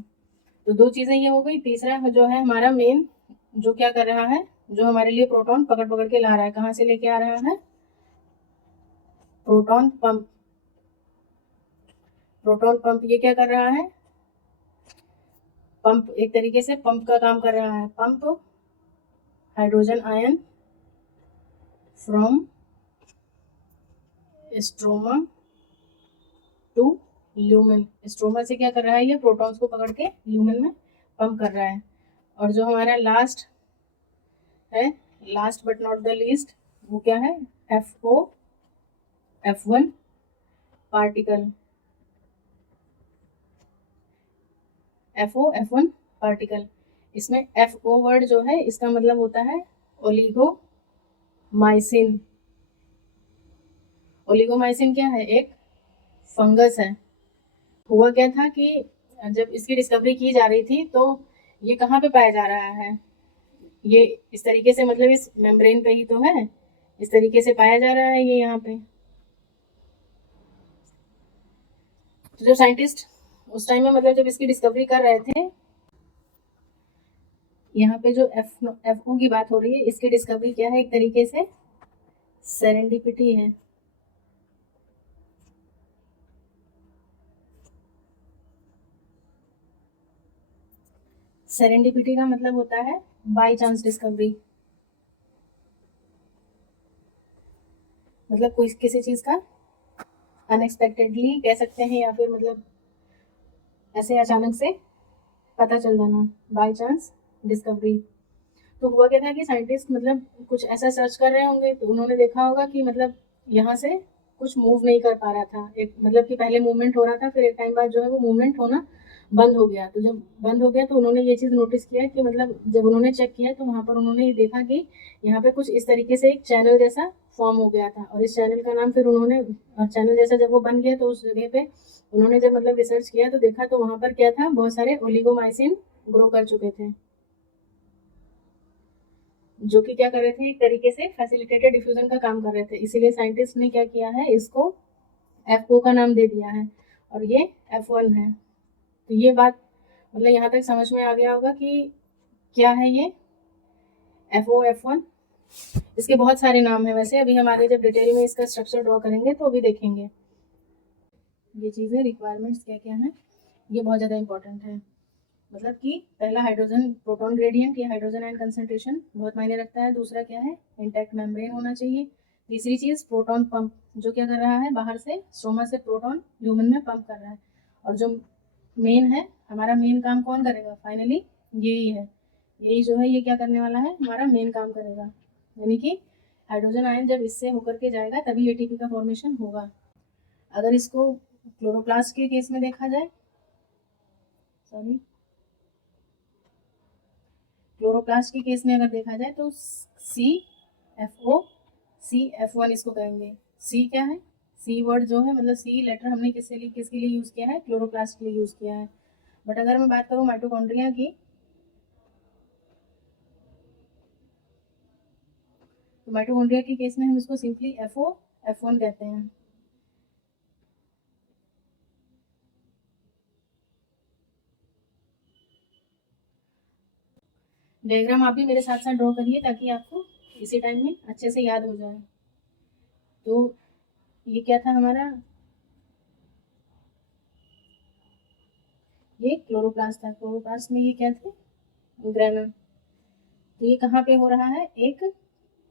तो दो चीज़ें ये हो गई। तीसरा जो है हमारा मेन, जो क्या कर रहा है, जो हमारे लिए प्रोटॉन पकड़ पकड़ के ला रहा है, कहाँ से लेके आ रहा है, प्रोटॉन पंप। प्रोटॉन पंप ये क्या कर रहा है, पंप, एक तरीके से पंप का काम कर रहा है। Pump hydrogen ion from stroma to lumen. Stroma से क्या कर रहा है, ये प्रोटॉन्स को पकड़ के ल्यूमेन में पंप कर रहा है। और जो हमारा लास्ट है, last but not the least, वो क्या है, F1 पार्टिकल। F1 पार्टिकल, इसमें FO वर्ड जो है इसका मतलब होता है ओलिगोमाइसिन। ओलिगोमाइसिन क्या है, एक फंगस है। हुआ क्या था कि जब इसकी डिस्कवरी की जा रही थी तो ये कहाँ पे पाया जा रहा है, ये इस तरीके से, मतलब इस मेम्ब्रेन पे ही तो है, इस तरीके से पाया जा रहा है ये यहाँ पे। तो जो साइंटिस्ट उस टाइम में मतलब जब इसकी डिस्कवरी कर रहे थे, यहाँ पे जो एफ ओ की बात हो रही है, इसकी डिस्कवरी क्या है, एक तरीके से सेरेंडिपिटी है। सेरेंडिपिटी का मतलब होता है बाय चांस डिस्कवरी, मतलब कोई किसी चीज का अनएक्सपेक्टेडली कह सकते हैं, या फिर मतलब ऐसे अचानक से पता चल जाना, बाय चांस डिस्कवरी। तो हुआ क्या था कि साइंटिस्ट मतलब कुछ ऐसा सर्च कर रहे होंगे तो उन्होंने देखा होगा कि मतलब यहाँ से कुछ मूव नहीं कर पा रहा था, एक मतलब कि पहले मूवमेंट हो रहा था, फिर एक टाइम बाद जो है वो मूवमेंट होना बंद हो गया। तो जब बंद हो गया तो उन्होंने ये चीज़ नोटिस किया कि मतलब जब उन्होंने चेक किया तो वहाँ पर उन्होंने ये देखा कि यहाँ पे कुछ इस तरीके से एक चैनल जैसा फॉर्म हो गया था, और इस चैनल का नाम फिर उन्होंने, चैनल जैसा जब वो बन गया तो उस जगह पे उन्होंने जब मतलब रिसर्च किया तो देखा तो वहाँ पर क्या था, बहुत सारे ओलिगोमाइसिन ग्रो कर चुके थे, जो कि क्या कर रहे थे, एक तरीके से फैसिलिटेटेड डिफ्यूजन का काम कर रहे थे। इसीलिए साइंटिस्ट ने क्या किया है, इसको FO का नाम दे दिया है, और ये F1 है। तो ये बात मतलब यहाँ तक समझ में आ गया होगा कि क्या है ये F1। इसके बहुत सारे नाम हैं वैसे, अभी हमारे जब डिटेल में इसका स्ट्रक्चर ड्रॉ करेंगे तो अभी देखेंगे ये चीज़ें, रिक्वायरमेंट्स क्या क्या हैं, ये बहुत ज़्यादा इंपॉर्टेंट है। मतलब कि पहला हाइड्रोजन प्रोटॉन ग्रेडियंट या हाइड्रोजन आयन कंसंट्रेशन बहुत मायने रखता है। दूसरा क्या है, इंटैक्ट मेम्ब्रेन होना चाहिए। तीसरी चीज़ प्रोटॉन पंप, जो क्या कर रहा है, बाहर से स्ट्रोमा से प्रोटॉन ल्यूमेन में पंप कर रहा है। और जो मेन है, हमारा मेन काम कौन करेगा फाइनली, यही है, यही जो है ये क्या करने वाला है, हमारा मेन काम करेगा। यानी कि हाइड्रोजन आयन जब इससे होकर के जाएगा तभी ATP का फॉर्मेशन होगा। अगर इसको क्लोरोप्लास्ट के केस में देखा जाए, सॉरी, क्लोरोप्लास्ट के केस में अगर देखा जाए तो CFO CF1 इसको कहेंगे। सी क्या है, सी वर्ड जो है मतलब सी लेटर हमने किसके लिए यूज़ किया है, क्लोरोप्लास्ट के लिए यूज़ किया है। बट अगर मैं बात करूँ माइटोकॉन्ड्रिया की, तो माइटोकॉन्ड्रिया के केस में हम इसको सिंपली FO F1 कहते हैं। डायग्राम आप भी मेरे साथ साथ ड्रॉ करिए ताकि आपको इसी टाइम में अच्छे से याद हो जाए। तो ये क्या था हमारा, ये क्लोरोप्लास्ट था। क्लोरोप्लास्ट में ये क्या थे, ग्रेना। तो ये कहाँ पे हो रहा है, एक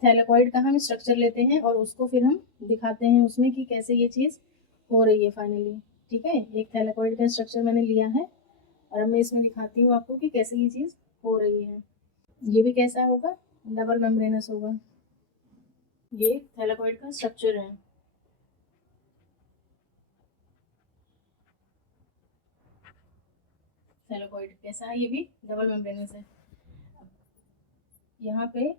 थैलेकॉइड का हम स्ट्रक्चर लेते हैं और उसको फिर हम दिखाते हैं उसमें कि कैसे ये चीज़ हो रही है फाइनली। ठीक है, एक थैलेकॉइड का स्ट्रक्चर मैंने लिया है और अब मैं इसमें दिखाती हूँ आपको कि कैसे ये चीज़ हो रही है। ये भी कैसा होगा, डबल मेम्ब्रेनस होगा। ये थैलेकॉइड का स्ट्रक्चर है। थैलेकॉइड कैसा है, ये भी डबल मेम्ब्रेनस है। यहाँ पे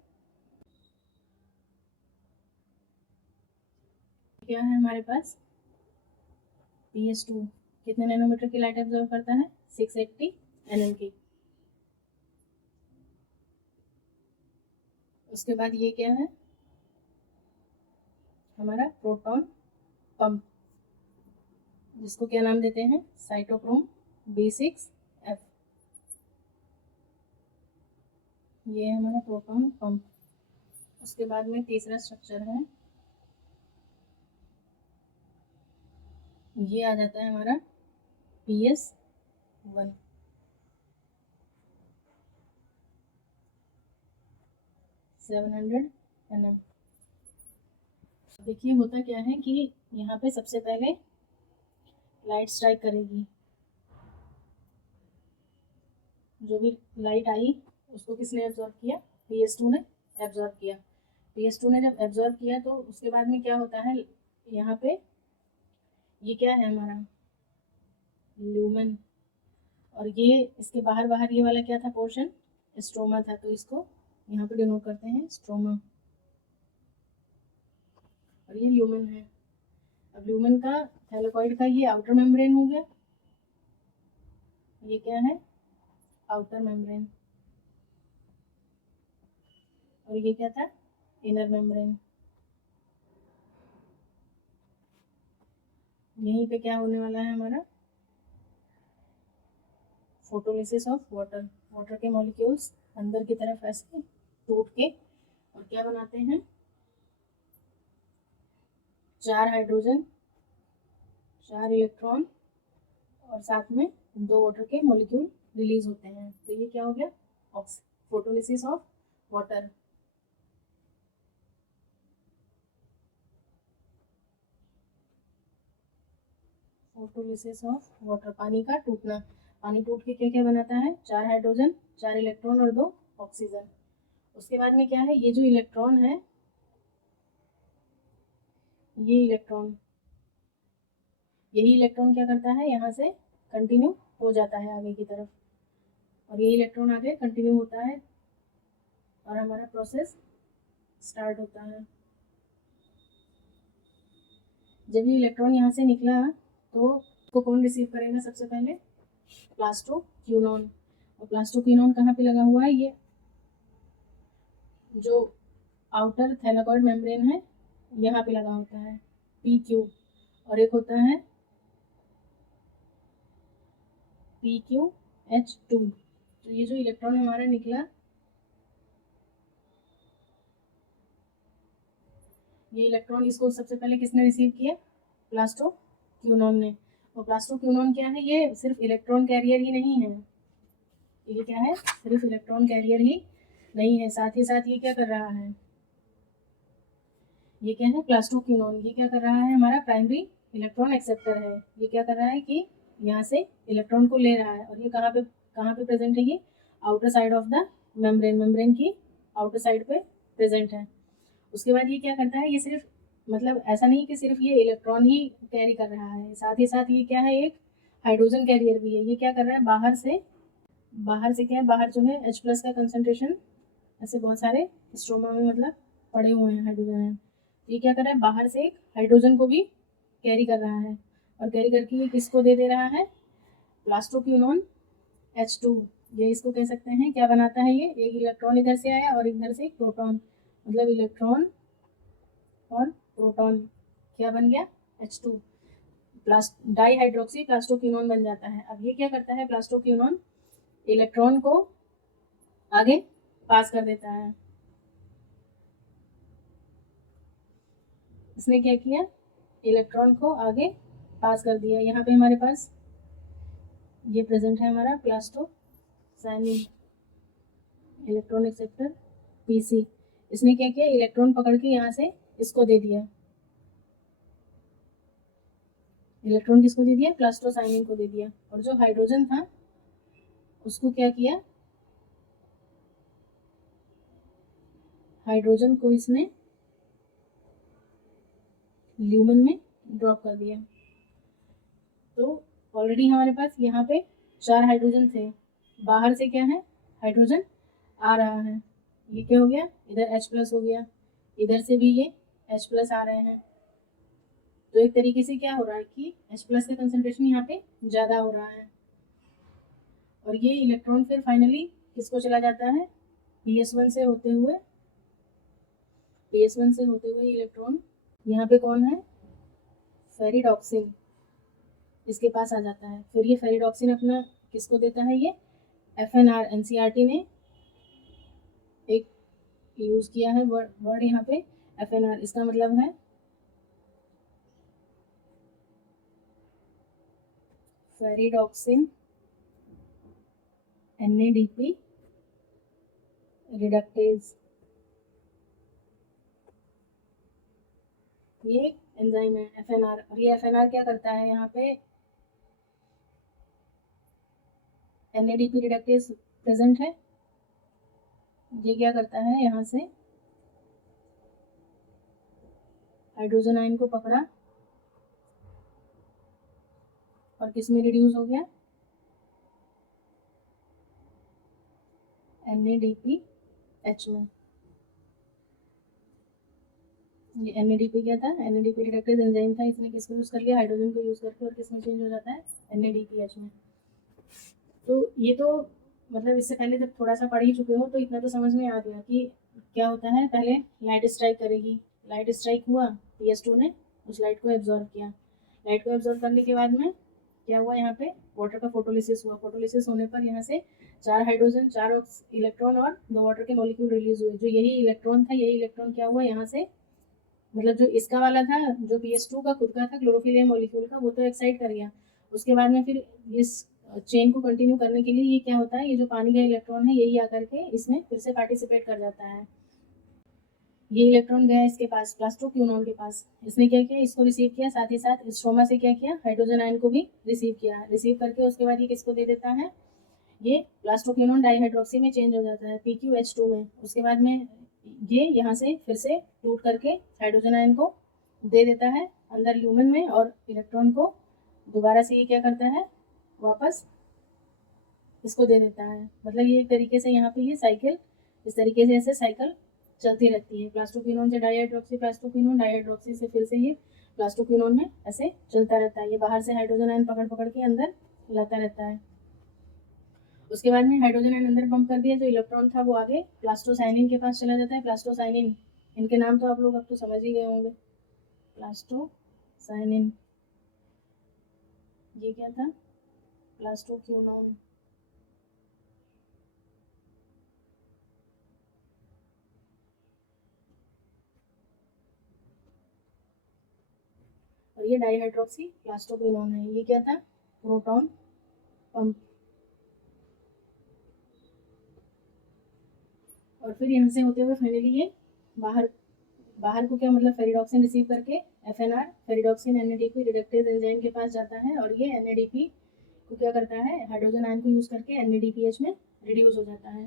क्या है हमारे पास, PS2 कितने नैनोमीटर की लाइट एब्जॉर्व करता है, 680 nm की। उसके बाद ये क्या है हमारा प्रोटॉन पंप, जिसको क्या नाम देते हैं, साइटोक्रोम B6F। ये है हमारा प्रोटॉन पंप। उसके बाद में तीसरा स्ट्रक्चर है, ये आ जाता है हमारा PS1। Seven 700 nm। देखिए होता क्या है कि यहाँ पे सबसे पहले लाइट स्ट्राइक करेगी, जो भी लाइट आई उसको किसने एब्जॉर्ब किया, PS2 ने एब्जॉर्ब किया। PS2 ने जब एब्जॉर्ब किया तो उसके बाद में क्या होता है, यहाँ पे ये क्या है हमारा ल्यूमेन, और ये इसके बाहर बाहर ये वाला क्या था पोर्शन, स्ट्रोमा था। तो इसको यहाँ पे डिनोट करते हैं स्ट्रोमा, और ये ल्यूमेन है। अब ल्यूमेन का थैलेकॉइड का ये आउटर मेम्ब्रेन हो गया, ये क्या है आउटर मेम्ब्रेन, और ये क्या था इनर मेम्ब्रेन। यहीं पे क्या होने वाला है हमारा फोटोलिसिस ऑफ वाटर, वाटर के मॉलिक्यूल्स अंदर की तरफ ऐसे टूट के और क्या बनाते हैं, 4 हाइड्रोजन 4 इलेक्ट्रॉन और साथ में 2 वाटर के मॉलिक्यूल रिलीज होते हैं। तो ये क्या हो गया photolysis of water. Photolysis of water, पानी का टूटना। पानी टूट के क्या क्या बनाता है, 4 हाइड्रोजन 4 इलेक्ट्रॉन और 2 ऑक्सीजन। उसके बाद में क्या है, ये जो इलेक्ट्रॉन है, ये इलेक्ट्रॉन, यही इलेक्ट्रॉन क्या करता है, यहाँ से कंटिन्यू हो जाता है आगे की तरफ, और ये इलेक्ट्रॉन आगे कंटिन्यू होता है और हमारा प्रोसेस स्टार्ट होता है। जब ये इलेक्ट्रॉन यहाँ से निकला तो उसको कौन रिसीव करेगा, सबसे पहले प्लास्टोक्यूनॉन। और प्लास्टोक्यूनॉन कहाँ पे लगा हुआ है, ये जो आउटर थैलेकॉइड मेम्ब्रेन है यहाँ पे लगा होता है PQ, और एक होता है PQH2। तो ये जो इलेक्ट्रॉन हमारा निकला, ये इलेक्ट्रॉन इसको सबसे पहले किसने रिसीव किया, प्लास्टोक्यूनॉन ने। और प्लास्टोक्यूनॉन क्या है, ये सिर्फ इलेक्ट्रॉन कैरियर ही नहीं है, ये क्या है सिर्फ इलेक्ट्रॉन कैरियर ही नहीं है, साथ ही साथ ये क्या कर रहा है, ये क्या है प्लास्टोक्यूनॉन, ये क्या कर रहा है हमारा प्राइमरी इलेक्ट्रॉन एक्सेप्टर है। ये क्या कर रहा है कि यहाँ से इलेक्ट्रॉन को ले रहा है, और ये कहाँ पे प्रेजेंट है, ये outer side of the membrane, membrane की आउटर साइड पे प्रेजेंट है। उसके बाद ये क्या करता है, ये सिर्फ मतलब ऐसा नहीं कि सिर्फ ये इलेक्ट्रॉन ही कैरी कर रहा है, साथ ही साथ ये क्या है एक हाइड्रोजन कैरियर भी है। ये क्या कर रहा है, बाहर से बाहर से क्या है, बाहर जो है H प्लस का कंसंट्रेशन ऐसे बहुत सारे स्ट्रोमा में मतलब पड़े हुए हैं हाइड्रोजन आयन। ये क्या कर रहा है, बाहर से एक हाइड्रोजन को भी कैरी कर रहा है, और कैरी करके ये किसको दे दे रहा है, प्लास्टोक्यूनोन H2। ये इसको कह सकते हैं क्या बनाता है, ये एक इलेक्ट्रॉन इधर से आया और इधर से एक प्रोटॉन, मतलब इलेक्ट्रॉन और प्रोटॉन क्या बन गया, H2 प्लास डाई हाइड्रोक्सी प्लास्टोक्यूनोन बन जाता है। अब ये क्या करता है, प्लास्टोक्यूनोन इलेक्ट्रॉन को आगे पास कर देता है। इसने क्या किया, इलेक्ट्रॉन को आगे पास कर दिया। यहाँ पे हमारे पास ये प्रेजेंट है हमारा प्लास्टोसाइनिन इलेक्ट्रॉन एक्सेप्टर पीसी। इसने क्या किया, इलेक्ट्रॉन पकड़ के यहाँ से इसको दे दिया, इलेक्ट्रॉन किसको दे दिया, प्लास्टोसाइनिन को दे दिया। और जो हाइड्रोजन था उसको क्या किया, हाइड्रोजन को इसने ल्यूमन में ड्रॉप कर दिया। तो ऑलरेडी हमारे पास यहाँ पे 4 हाइड्रोजन थे, बाहर से क्या है, हाइड्रोजन आ रहा है, ये क्या हो गया, इधर H प्लस हो गया, इधर से भी ये H प्लस आ रहे हैं। तो एक तरीके से क्या हो रहा है कि H प्लस का कंसंट्रेशन यहाँ पे ज़्यादा हो रहा है, और ये इलेक्ट्रॉन फिर फाइनली किसको चला जाता है, PS1 से होते हुए, PS1 से होते हुए इलेक्ट्रॉन यहाँ पे कौन है, फेरिडॉक्सिन, इसके पास आ जाता है। फिर ये फेरिडॉक्सिन अपना किसको देता है, ये FNR, NCERT ने एक यूज़ किया है वर्ड यहाँ पे FNR, इसका मतलब है फेरिडॉक्सिन NADP रिडक्टेज। ये एक एंजाइम है FNR, और ये FNR क्या करता है, यहाँ पे NADP रिडक्टेज प्रेजेंट है, ये क्या करता है, यहाँ से हाइड्रोजन आयन को पकड़ा और किस में रिड्यूस हो गया, NADPH में। ये NADP क्या था, NADP रिडक्टेज एंजाइम था, इसने किसको यूज़ कर लिया, हाइड्रोजन को यूज़ करके, और किस में चेंज हो जाता है, NADPH में। तो ये तो मतलब इससे पहले जब थोड़ा सा पढ़ ही चुके हो तो इतना तो समझ में आ गया कि क्या होता है। पहले लाइट स्ट्राइक करेगी, लाइट स्ट्राइक हुआ, PS2 ने उस लाइट को एब्जॉर्ब किया, लाइट को एब्जॉर्ब करने के बाद में क्या हुआ, यहाँ पे वाटर का फोटोलिसिस हुआ, फोटोलिसिस होने पर यहाँ से 4 हाइड्रोजन 4 इलेक्ट्रॉन और 2 वाटर के मॉलिक्यूल रिलीज हुए। जो यही इलेक्ट्रॉन था, यही इलेक्ट्रॉन क्या हुआ, यहाँ से मतलब जो इसका वाला था, जो PS2 का खुद का था क्लोरोफिल मॉलिक्यूल का, वो तो एक्साइट कर गया। उसके बाद में फिर इस चेन को कंटिन्यू करने के लिए ये क्या होता है, ये जो पानी का इलेक्ट्रॉन है यही आकर के इसमें फिर से पार्टिसिपेट कर जाता है। ये इलेक्ट्रॉन गया इसके पास, प्लास्टोक्यूनोन के पास, इसने क्या किया, इसको रिसीव किया, साथ ही साथ स्ट्रोमा से क्या किया, हाइड्रोजन आयन को भी रिसीव किया। रिसीव करके उसके बाद ये किसको दे देता है, ये प्लास्टोक्यूनोन डाईहाइड्रोक्सी में चेंज हो जाता है, PQH2 में। उसके बाद में ये यहाँ से फिर से टूट करके हाइड्रोजन आयन को दे देता है अंदर ल्यूमन में, और इलेक्ट्रॉन को दोबारा से ये क्या करता है, वापस इसको दे देता है। मतलब ये एक तरीके से यहाँ पे ये साइकिल इस तरीके से ऐसे साइकिल चलती रहती है, प्लास्टोक्यूनोन से डाईहाइड्रोक्सी, प्लास्टोक्यूनोन डाईहाइड्रोक्सी से फिर से ये प्लास्टोक्यूनोन में ऐसे चलता रहता है। ये बाहर से हाइड्रोजन आयन पकड़ पकड़ के अंदर लाता रहता है। उसके बाद में हाइड्रोजन आयन अंदर पंप कर दिया, जो इलेक्ट्रॉन था वो आगे प्लास्टोसाइनिन के पास चला जाता है। प्लास्टोसाइनिन, इनके नाम तो आप लोग अब तो समझ ही गए होंगे, प्लास्टोसाइनिन, ये क्या था, प्लास्टोक्यूनोन। और ये डाईहाइड्रोक्सी प्लास्टोक्यूनोन है, ये क्या था, प्रोटॉन पंप। और फिर यहाँ से होते हुए फाइनली ये बाहर बाहर को क्या मतलब फेरिडॉक्सिन रिसीव करके FNR ferredoxin NADP reductase enzyme के पास जाता है, और ये NADP को क्या करता है, हाइड्रोजन आयन को यूज़ करके NADPH में रिड्यूस हो जाता है।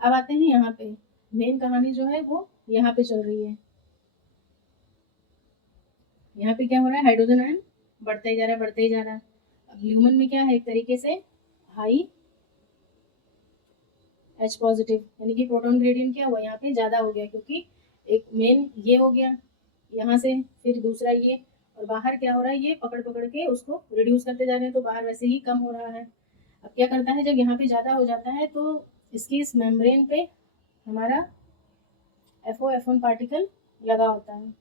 अब आते हैं यहाँ पे, मेन कहानी जो है वो यहाँ पे चल रही है। यहाँ पे क्या हो रहा है, हाइड्रोजन आयन बढ़ता ही जा रहा है, बढ़ता ही जा रहा है। अब ल्यूमन में क्या है, एक तरीके से हाई H पॉजिटिव, यानी कि प्रोटॉन ग्रेडियंट क्या हुआ, यहाँ पे ज़्यादा हो गया, क्योंकि एक मेन ये हो गया यहाँ से, फिर दूसरा ये, और बाहर क्या हो रहा है, ये पकड़ पकड़ के उसको रिड्यूस करते जा रहे हैं, तो बाहर वैसे ही कम हो रहा है। अब क्या करता है, जब यहाँ पे ज़्यादा हो जाता है तो इसकी इस मेम्ब्रेन पे हमारा FO F1 पार्टिकल लगा होता है।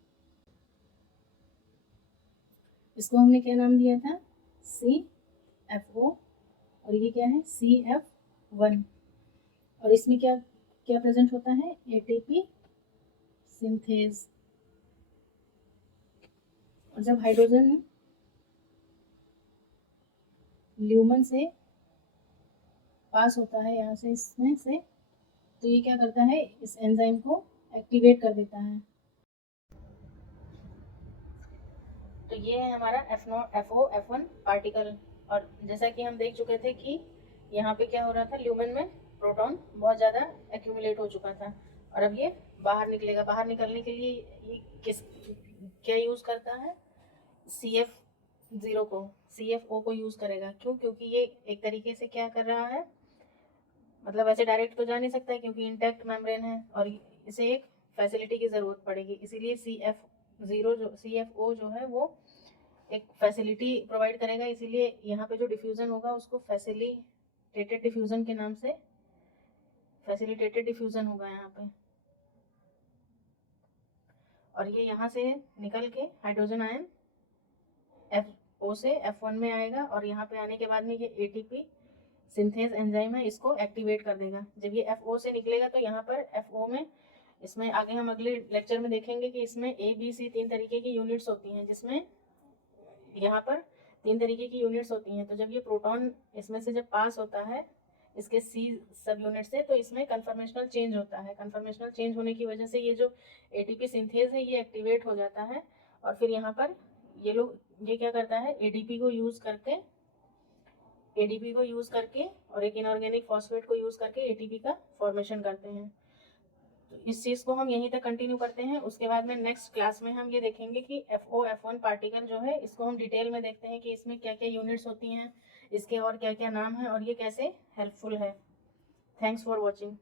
इसको हमने क्या नाम दिया था, CFO, और ये क्या है, CF1। और इसमें क्या क्या प्रेजेंट होता है, ATP सिंथेज। और जब हाइड्रोजन ल्यूमन से पास होता है यहाँ से, इसमें से, तो ये क्या करता है, इस एंजाइम को एक्टिवेट कर देता है। तो ये है हमारा FO F1 पार्टिकल। और जैसा कि हम देख चुके थे कि यहाँ पे क्या हो रहा था, ल्यूमेन में प्रोटॉन बहुत ज़्यादा एक्यूमुलेट हो चुका था, और अब ये बाहर निकलेगा। बाहर निकलने के लिए ये क्या यूज़ करता है, CF0 को, CFO को यूज़ करेगा। क्यों, क्योंकि ये एक तरीके से क्या कर रहा है, मतलब ऐसे डायरेक्ट तो जा नहीं सकता है क्योंकि इंटैक्ट मेम्ब्रेन है, और इसे एक फैसिलिटी की ज़रूरत पड़ेगी, इसीलिए CFO जो है वो एक फैसिलिटी प्रोवाइड करेगा। इसीलिए यहाँ पे जो डिफ्यूज़न होगा उसको फैसिलिटेटेड डिफ्यूज़न के नाम से, फैसिलिटेटेड डिफ्यूज़न होगा यहाँ पे। और ये यहाँ से निकल के हाइड्रोजन आयन FO से F1 में आएगा, और यहाँ पे आने के बाद में ये ATP सिंथेज एंजाइम है, इसको एक्टिवेट कर देगा। जब ये FO से निकलेगा तो यहाँ पर FO में, इसमें आगे हम अगले लेक्चर में देखेंगे कि इसमें ABC 3 तरीके की यूनिट्स होती हैं, जिसमें यहाँ पर 3 तरीके की यूनिट्स होती हैं। तो जब ये प्रोटॉन इसमें से जब पास होता है इसके C सब यूनिट से, तो इसमें कन्फर्मेशनल चेंज होता है। कन्फर्मेशनल चेंज होने की वजह से ये जो ATP सिंथेज है ये एक्टिवेट हो जाता है, और फिर यहाँ पर ये क्या करता है, ADP को यूज़ करके और एक इनऑर्गेनिक फॉस्फेट को यूज़ करके ATP का फॉर्मेशन करते हैं। तो इस चीज़ को हम यहीं तक कंटिन्यू करते हैं। उसके बाद में नेक्स्ट क्लास में हम ये देखेंगे कि FO F1 पार्टिकल जो है, इसको हम डिटेल में देखते हैं कि इसमें क्या क्या यूनिट्स होती हैं, इसके और क्या क्या नाम है, और ये कैसे हेल्पफुल है। Thanks for watching.